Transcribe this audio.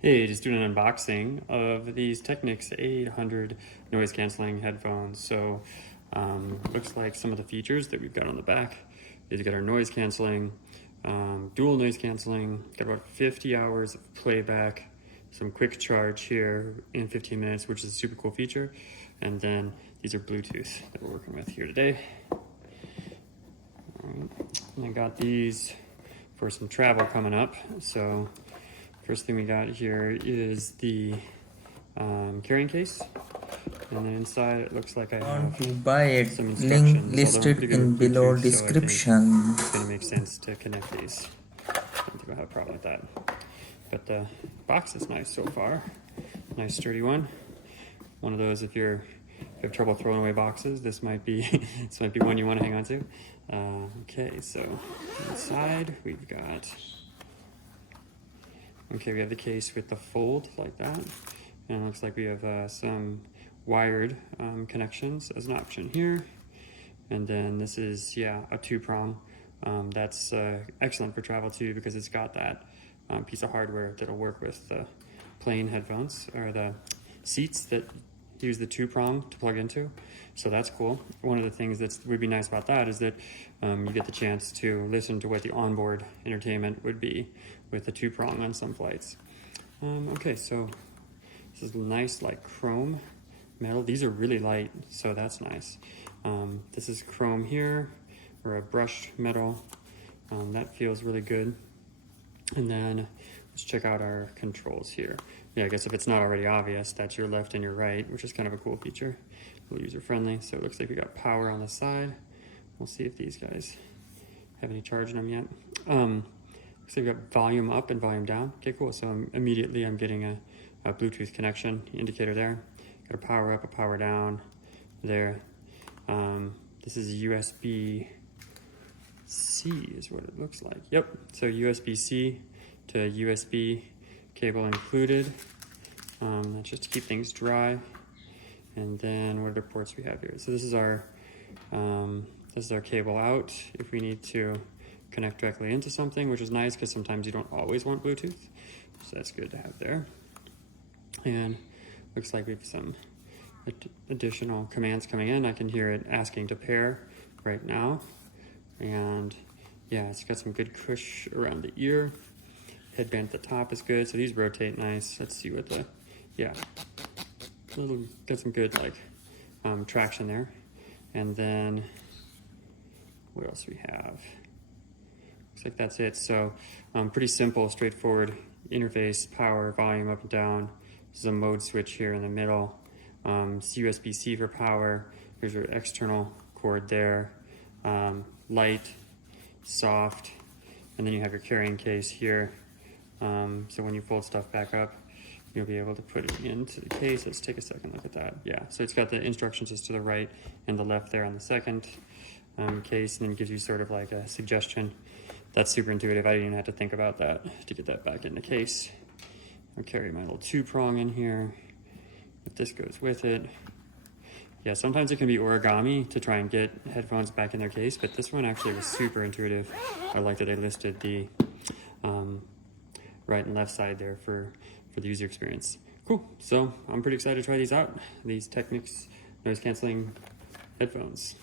Hey, just doing an unboxing of these Technics 800 noise canceling headphones. So looks like some of the features that we've got on the back is got our noise canceling, dual noise canceling, got about 50 hours of playback, some quick charge here in 15 minutes, which is a super cool feature. And then these are Bluetooth that we're working with here today. All right. And I got these for some travel coming up. So first thing we got here is the carrying case, and then inside it looks like I have To buy it, some link instructions. listed in below description. It's going to make sense to connect these. I don't think I'll have a problem with that. But the box is nice so far. Nice sturdy one. One of those if you have trouble throwing away boxes, this might be one you want to hang on to. Okay, so inside we've got. Okay, we have the case with the fold like that, and it looks like we have some wired connections as an option here. And then this is, a 2-prong. That's excellent for travel too, because it's got that piece of hardware that'll work with the plain headphones, or the seats that use the 2-prong to plug into. So that's cool. One of the things that would be nice about that is that you get the chance to listen to what the onboard entertainment would be with the 2-prong on some flights. Okay, so this is nice, like chrome metal. These are really light, so that's nice. This is chrome here, or a brushed metal. That feels really good. And then let's check out our controls here. Yeah, I guess if it's not already obvious, that's your left and your right, which is kind of a cool feature. A little user-friendly. So it looks like we got power on the side. We'll see if these guys have any charge in them yet. Looks like we got volume up and volume down. Okay, cool. So immediately I'm getting a Bluetooth connection indicator there. Got a power up, a power down there. This is USB-C is what it looks like. Yep, so USB-C to USB cable included. That's just to keep things dry. And then what other ports we have here? So this is our cable out if we need to connect directly into something, which is nice because sometimes you don't always want Bluetooth. So that's good to have there. And looks like we have some additional commands coming in. I can hear it asking to pair right now. And yeah, it's got some good cush around the ear. Headband at the top is good. So these rotate nice. Let's see what got some good traction there. And then what else we have? Looks like that's it. So pretty simple, straightforward interface, power, volume up and down. This is a mode switch here in the middle. It's USB-C for power. Here's your external cord there. Light, soft, and then you have your carrying case here. So when you fold stuff back up, you'll be able to put it into the case. Let's take a second look at that. Yeah, so it's got the instructions just to the right and the left there on the second case, and then gives you sort of like a suggestion. That's super intuitive. I didn't even have to think about that to get that back in the case. I'll carry my little 2-prong in here. If this goes with it. Yeah, sometimes it can be origami to try and get headphones back in their case, but this one actually was super intuitive. I like that they listed the right and left side there for the user experience. Cool, so I'm pretty excited to try these out, these Technics noise canceling headphones.